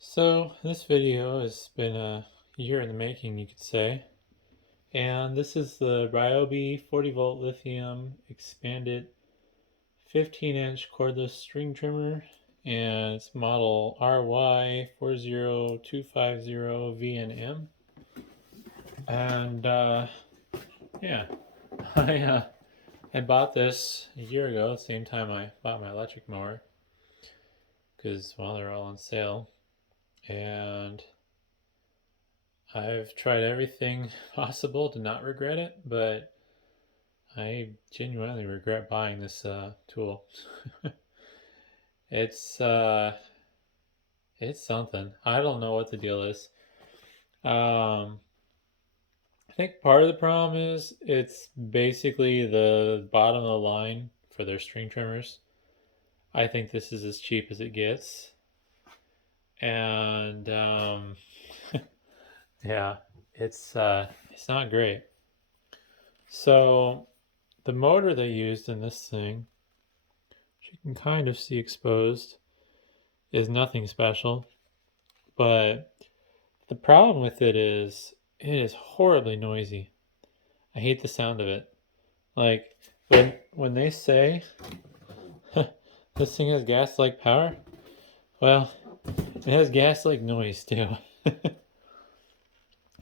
So this video has been a year in the making, you could say. And this is the Ryobi 40 volt lithium expanded 15-inch cordless string trimmer, and it's model RY40250VNM. And yeah, I bought this a year ago, the same time I bought my electric mower, because well, they're all on sale. And I've tried everything possible to not regret it, but I genuinely regret buying this tool. it's uh, it's something. I don't know what the deal is. Um, I think part of the problem is it's basically the bottom of the line for their string trimmers. I think this is as cheap as it gets, and yeah, it's not great. So the motor they used in this thing, which you can kind of see exposed, is nothing special. But the problem with it is horribly noisy. I hate the sound of it. Like when they say this thing has gas-like power, well, it has gas-like noise too.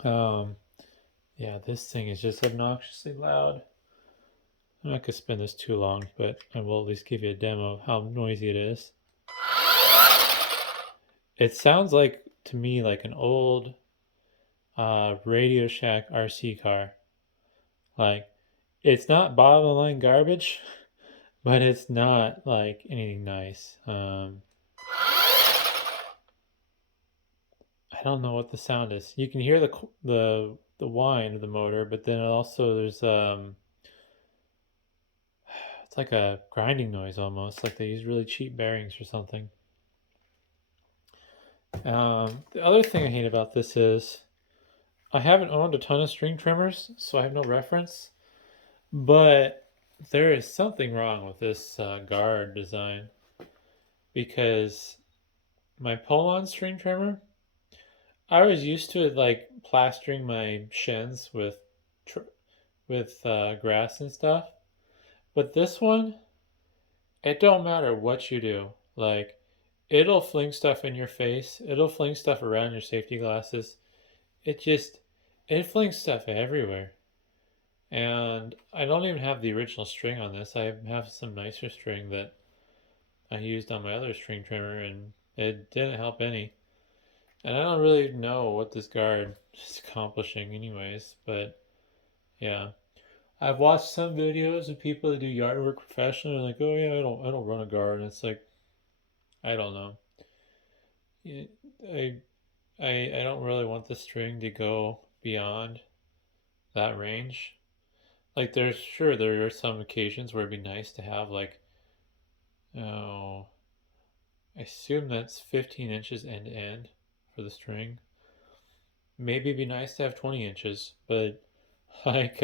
um, yeah, this thing is just obnoxiously loud. I'm not gonna spin this too long, but I will at least give you a demo of how noisy it is. It sounds like to me like an old Radio Shack RC car. Like, it's not bottom of the line garbage, but it's not like anything nice. I don't know what the sound is. You can hear the whine of the motor, but then also there's it's like a grinding noise almost, like they use really cheap bearings or something. The other thing I hate about this is I haven't owned a ton of string trimmers, so I have no reference. But there is something wrong with this guard design, because my pull-on string trimmer, I was used to it like plastering my shins with grass and stuff. But this one, it don't matter what you do. Like, it'll fling stuff in your face. It'll fling stuff around your safety glasses. It just, it flings stuff everywhere. And I don't even have the original string on this. I have some nicer string that I used on my other string trimmer, and it didn't help any. And I don't really know what this guard is accomplishing anyways, but yeah. I've watched some videos of people that do yard work professionally, and like, oh yeah, I don't run a guard, and it's like, I don't know. I I don't really want the string to go beyond that range. Like, there are some occasions where it'd be nice to have like, oh, I assume that's 15 inches end to end for the string. Maybe it'd be nice to have 20 inches, but like,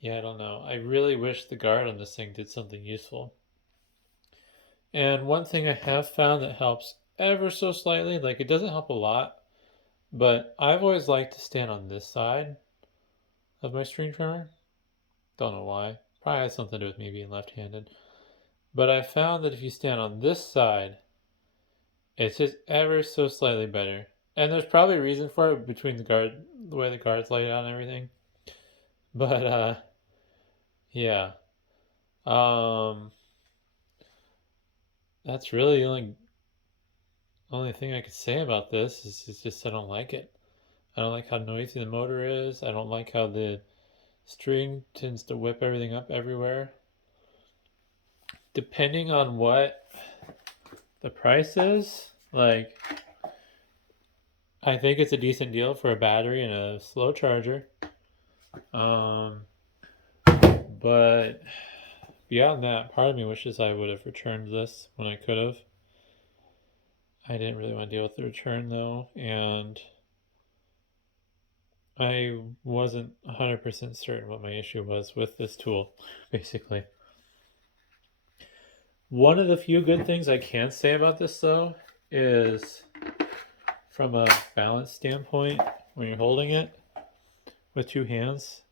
yeah, I don't know. I really wish the guard on this thing did something useful. And one thing I have found that helps ever so slightly, like it doesn't help a lot, but I've always liked to stand on this side of my string trimmer. Don't know why. Probably has something to do with me being left-handed. But I found that if you stand on this side, it's just ever so slightly better. And there's probably a reason for it between the way the guard's laid out and everything. But yeah. Um, that's really the only thing I could say about this is just I don't like it. I don't like how noisy the motor is. I don't like how the string tends to whip everything up everywhere. Depending on what the price is, like, I think it's a decent deal for a battery and a slow charger. But beyond that, part of me wishes I would have returned this when I could have. I didn't really want to deal with the return though, and I wasn't 100% certain what my issue was with this tool, basically. One of the few good things I can say about this though is from a balance standpoint, when you're holding it with two hands,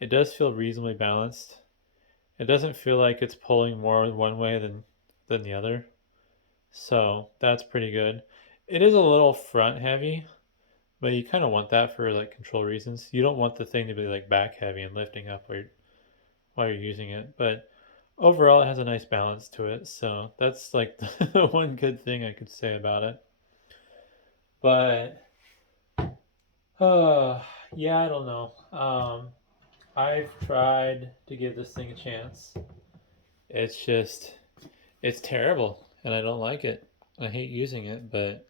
it does feel reasonably balanced. It doesn't feel like it's pulling more one way than the other. So that's pretty good. It is a little front heavy, but you kind of want that for like control reasons. You don't want the thing to be like back heavy and lifting up while you're using it. But overall, it has a nice balance to it. So that's like the one good thing I could say about it. But uh, yeah, I don't know. I've tried to give this thing a chance. It's just it's terrible, and I don't like it. I hate using it, but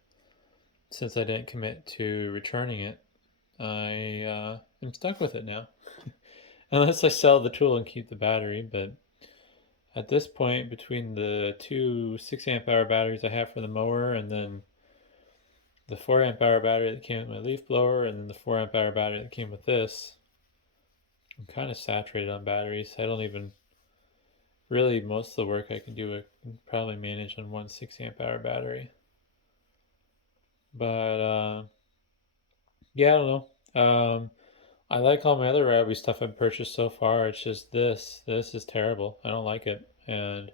since I didn't commit to returning it, I am stuck with it now. Unless I sell the tool and keep the battery, but at this point, between the two 6 amp hour batteries I have for the mower and then the 4 amp hour battery that came with my leaf blower and then the 4 amp hour battery that came with this, I'm kind of saturated on batteries. I don't even really, most of the work I can do, I can probably manage on one 6 amp hour battery. But yeah, I don't know. I like all my other Ryobi stuff I've purchased so far. It's just this. This is terrible. I don't like it. And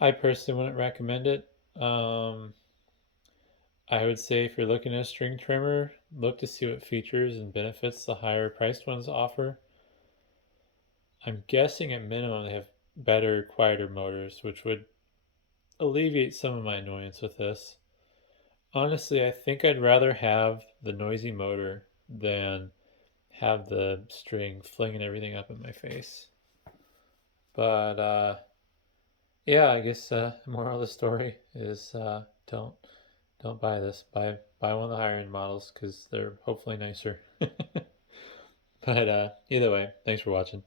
I personally wouldn't recommend it. I would say if you're looking at a string trimmer, look to see what features and benefits the higher priced ones offer. I'm guessing at minimum they have better, quieter motors, which would alleviate some of my annoyance with this. Honestly, I think I'd rather have the noisy motor than have the string flinging everything up in my face. But yeah, I guess moral of the story is don't buy this. Buy one of the higher end models because they're hopefully nicer. But either way, thanks for watching.